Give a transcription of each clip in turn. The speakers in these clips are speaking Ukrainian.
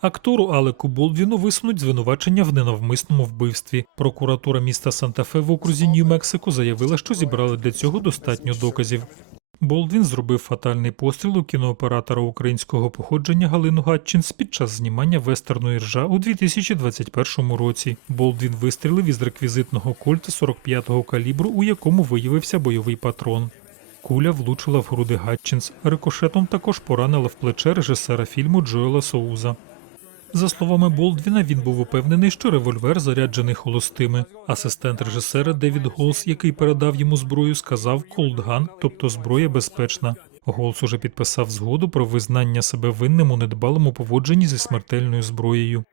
Актору Алеку Болдвіну висунуть звинувачення в ненавмисному вбивстві. Прокуратура міста Санта-Фе в окрузі Нью-Мексико заявила, що зібрали для цього достатньо доказів. Болдвін зробив фатальний постріл у кінооператора українського походження Галину Гатчинс під час знімання вестерну «Іржа» у 2021 році. Болдвін вистрілив із реквізитного кольта 45-го калібру, у якому виявився бойовий патрон. Куля влучила в груди Гатчинс. Рикошетом також поранила в плече режисера фільму Джоела Соуза. За словами Болдвіна, він був упевнений, що револьвер заряджений холостими. Асистент режисера Девід Голс, який передав йому зброю, сказав «Колдган», тобто зброя безпечна. Голс уже підписав згоду про визнання себе винним у недбалому поводженні зі смертельною зброєю.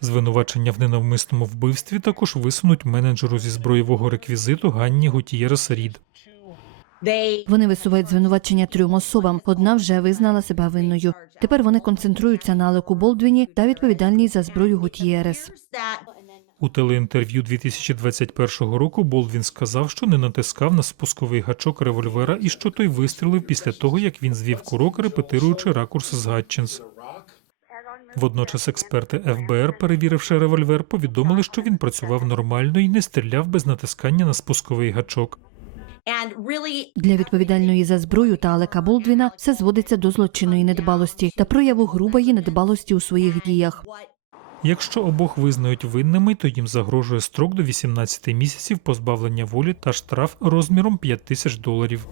Звинувачення в ненавмисному вбивстві також висунуть менеджеру зі зброєвого реквізиту Ганні Гутієрес Рід. Вони висувають звинувачення трьом особам. Одна вже визнала себе винною. Тепер вони концентруються на Алеку Болдвіні та відповідальній за зброю Гутієрес. that У телеінтерв'ю 2021 року Болдвін сказав, що не натискав на спусковий гачок револьвера і що той вистрілив після того, як він звів курок, репетируючи ракурс з Гатчинс. Водночас експерти ФБР, перевіривши револьвер, повідомили, що він працював нормально і не стріляв без натискання на спусковий гачок. Для відповідальної за зброю та Алека Болдвіна все зводиться до злочинної недбалості та прояву грубої недбалості у своїх діях. Якщо обох визнають винними, то їм загрожує строк до 18 місяців позбавлення волі та штраф розміром 5 тисяч доларів.